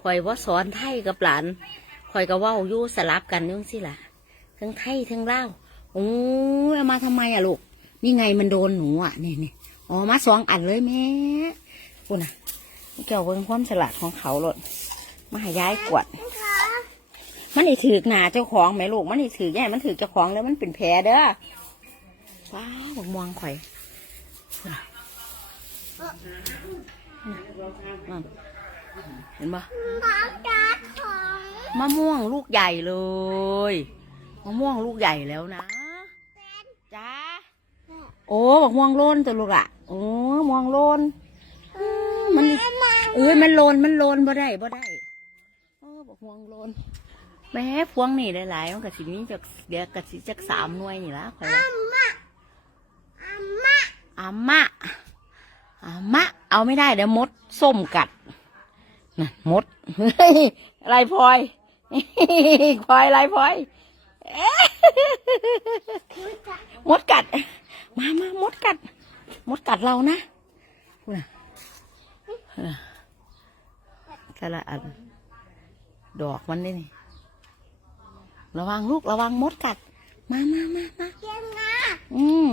ข่อยว่าสอนไทยกับหลานข่อยก็ว้าอยู่สลับกันอยุ่จั่งสิล่ะทั้งไทยทั้งเล่าโอ้ยเอามาทำไมอะลูก นี่ไงมันโดนหนูอะนี่นี่อ๋อมาสองอันเลยแม่คุณน่ะเกี่ยวเบิ่งความฉลาดของเขาหลดมาห้ย้ายกวด มันนี่ถือหนาเจ้าของไหมลูก มันนี่ถือแย่มันถือเจ้าของแล้วมันเป็นแผลเด้อว้าวบักมวงข่อยนั่น เห็นปะน้องจัดของมะม่วงลูกใหญ่เลยมะม่วงลูกใหญ่แล้วนะจ้าโอ้บักม่วงโลนตัวลูกอะโอ้ม่วงโลนอืมมันเอ้ยมันโลนมันโลนบ่ได้บ่ได้โอ้บักม่วงโลนแม่พวงนี่หลายๆมันกะสิมีจากเดี๋ยวกะสิจากสามหน่วยนี่ละข่อยว่าอาม่าอามะอามะเอาไม่ได้เดี๋ยวมดส้มกัด น่ะมดเฮ้ยอะไรพลอยพลอยอะไรพลอยมดกัด มามามดกัด มดกัดเรานะพูดนะแต่ละอันดอกมันนี่นี่ ระวังลูกระวังมดกัด มามามามาเยี่ยมนะอืม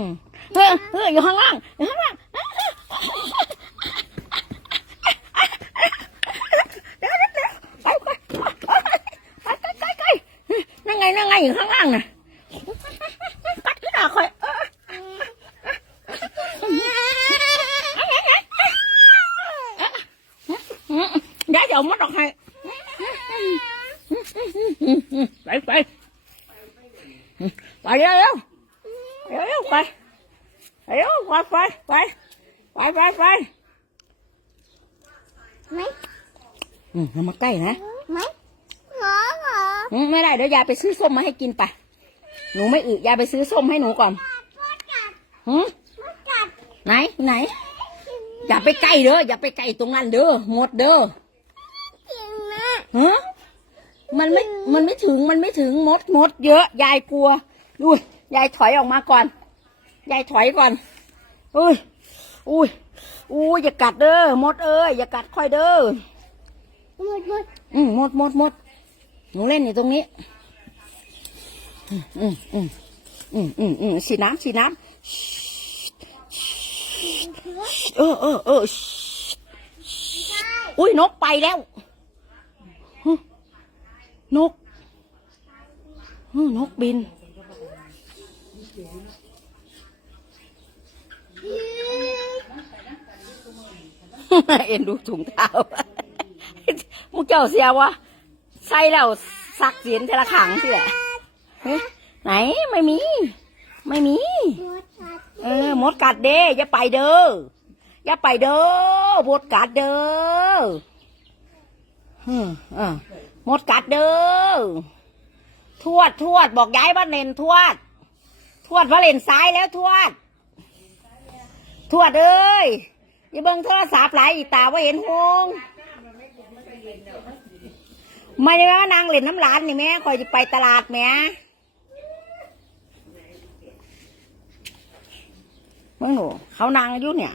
เฮ้ยเฮ้ยอยู่ข้างล่างอยู่ข้างล่างเดี๋ยวเดี๋ยวเดี๋ยวไปไปไปไปไปไปนั่ งไงนั่งไงอยู่ข้างล่างน่ะกัดที่หน้าคอยเออเดี๋ยวเดี๋ยวมัดออกให้ไปไปไปเร็วเร็วเร็วๆไปเร็วไปไปไปไปไปไปไหมอืมเอามาใกล้นะไหม ไม่ได้เดี๋ยวยายไปซื้อส้มมาให้กินไป หนูไม่อึยายไปซื้อส้มให้หนูก่อนมดกัดหืมมดกัดไหนไหน อย่าไปใกล้เด้ออย่าไปใกล้ตรงนั้นเด้อหมดเด้อจริงนะฮะมันไม่มันไม่ถึงมันไม่ถึงมดมดเยอะ ยายกลัวดูยายถอยออกมาก่อน ยายถอยก่อนอุ้ยอุ้ยอุ้ยอย่ากัดเด้อมดเอ้ยอย่ากัดค่อยเด้อมดมดอืมหมดหมดหมด หนูเล่นอยู่ตรงนี้ อืมอืมอืมอืมอืมอืมฉีน้ำฉีน้ำเออเออเอออุ้ยนกไปแล้ว นกนกบิน เอ็นดูถุงเท้ามุกเจ้าเสียวะ ใส่แล้วสักเสียนเทละขังสิแหละไหนไม่มี ไม่มีมดกัดเออมดกัดเด้อย่าไปเด้ออย่าไปเด้อมดกัดเด้ออืมเออมดกัดเด้อทวดทวดบอกย้ายบ้านเลนทวด ทวดว่าเลนซ้ายแล้วทวด ทวดเอ้ยอย่าเบิ่งโทรศัพท์ไหลอีตาว่าเห็นหง ไม่ได้ว่านางเล่นน้ำร้านนี่แม่คอยจะไปตลาดแม่เมื่อหนูเขานางอายุเนี่ย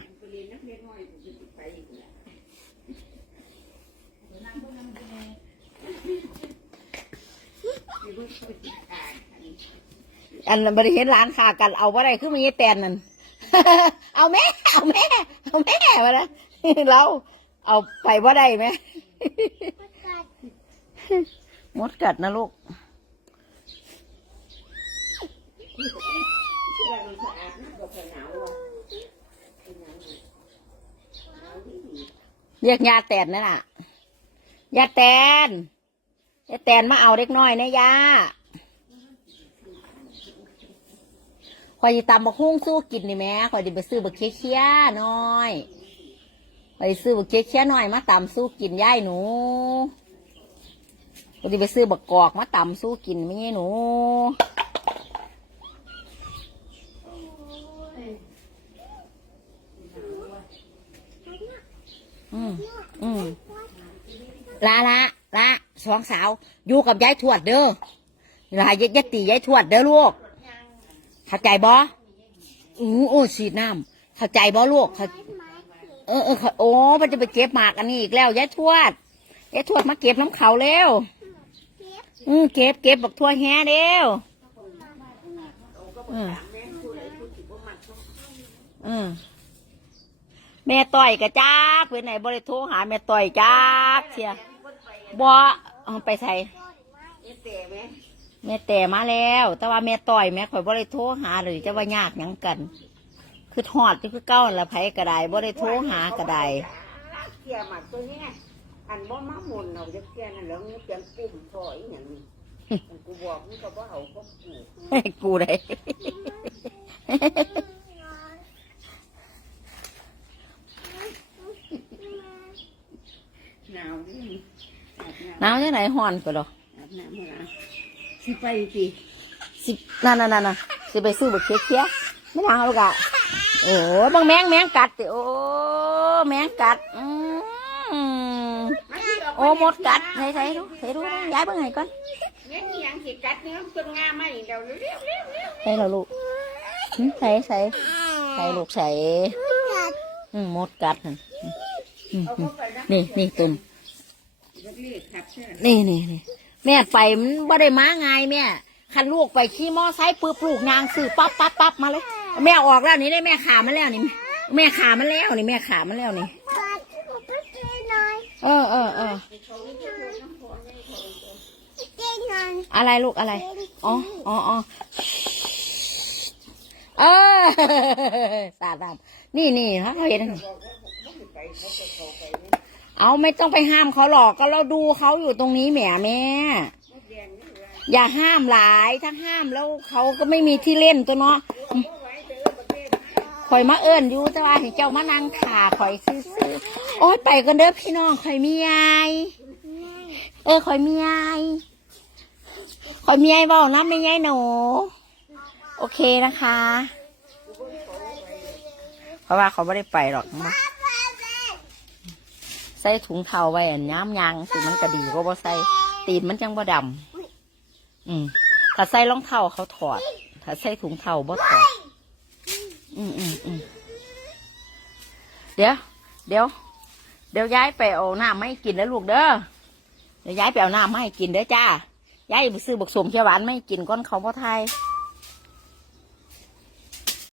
อันบริเห็นร้านค้ากันเอาว่าไรคือมีไอ้แตนนั่นเอาแม่เอาแม่เอาแม่มาละเราเอาไปว่าได้ไหม มดกัดนะลูกเรียกยาแตนนั่นน่ะยาแตนยาแตนมาเอาเล็กน้อยนะยาคอยสิตำบักฮุ้งสู้กินนี่แม่คอยจะไปซื้อบักเคี้ยเคี้ยน้อยคอยซื้อบักเคี้ยเคี้ยน้อยมาตำสู้กินย่ายหนู คอยจะไปซื้อบักกอกมาตำสู้กินไม่ใช่หนูอืมอืมลาละละสองสาว อยู่กับยายทวดเด้อลายยายตียายทวดเด้อลูก เข้าใจบ่อู้โอ้สีดน้ำเข้าใจบ่ลูกเขาเออเออโอ้มันจะไปเก็บหมากอันนี้อีกแล้วยายทวดเอ๊ะทวดมาเก็บน้ำเขาเร็ว อืมเก็บเก็บบักทั่วแฮเร็วอืมอืมแม่ต่อยกะจักเป็นไหนบริโทรหาแม่ต่อยจักเชียบ่เอาไปใส่แม่แต่มาแล้ว แต่ว่าแม่ต่อยแม่ข่อยบริโทรหาเลยจะว่ายากหยังกัน คือทอดที่คือเก้านั่นละไผกระไดบริโทรหากระไดเกี่ยมาตัวนี้ อันบ่มาหมุนเอาจะเกี่ยนั่นแล้วมันเกี่ยปุ่มถอยอย่างนี้อันกูบอกมึงก็บ่เอาก็กูให้กูได้หนาวนี่อาบน้หนาวที่ไหนห่อนก็ดอกำอาบน้ำให้หลานสิไปสิสินั่นนั่นนั่นน่ะสิไปซื้อบักเคี้ยเคี้ยไม่ทางเอาลูกอะโอ้ยบางแมงแมงกัดติโอ้แมงกัดอืม โอ้มดกัดใส่ใส่ดูใส่ดูย้ายเบิ่งให้ก่อนเนี่ยนี่ยังสิกัดเนี่ยมันเป็นงามาอีกเดี๋ยวเร็วเร็วเร็วเร็วใส่เราลูกใส่ใส่ใส่ลูกใส่มดกัดนี่นี่ตุ่มนี่นี่นี่นี่แม่ไปมันบ่ได้มาไงแม่คันลูกไปขี่มอไซค์ปื๊บลูกยางซื้อปั๊บปั๊บปั๊บมาเลย แม่ออกแล้วนี่ได้แม่ขามันแล้วนี่แม่ขามันแล้วนี่แม่ขามันแล้วนี่ ขาดผมไปเจอหน่อย เออเออเอออะไรลูกอะไร อ๋ออ๋ออ๋อเออสาดน้ำนี่นี่เขาเห็นเอาไม่ต้องไปห้ามเขาหรอกก็เราดูเขาอยู่ตรงนี้แหมแม่อย่าห้ามหลายถ้าห้ามแล้วเขาก็ไม่มีที่เล่นตัวเนาะ ข่อยมาเอิญอยู่แต่ว่าให้เจ้ามานั่งขาข่อยซื้อๆโอ๊ยไปกันเด้อพี่น้องข่อยมียายเออข่อยมียายข่อยมียายเบานะไม่ยายหนูโอเคนะคะ เพราะว่าเขาไม่ได้ไปหรอกนะใส่ถุงเท้าไว้อันย้ำยางสิมันก็ดีก็บ่ใส่ตีนมันจังบ่ดำอืมถ้าใส่รองเท้าเขาถอด ถ้าใส่ถุงเท้าบ่ถอด อืมอืมอืมเดี๋ยว เดี๋ยว เดี๋ยวย้ายไปเอาน้ำมาไม่กินนะลูกเด้อ เดี๋ยวย้ายไปเอาน้ำมาไม่กินเด้อจ้า ย้ายไปซื้อบักสมเขียวหวานไม่กินก้อนเขาพ่อไทย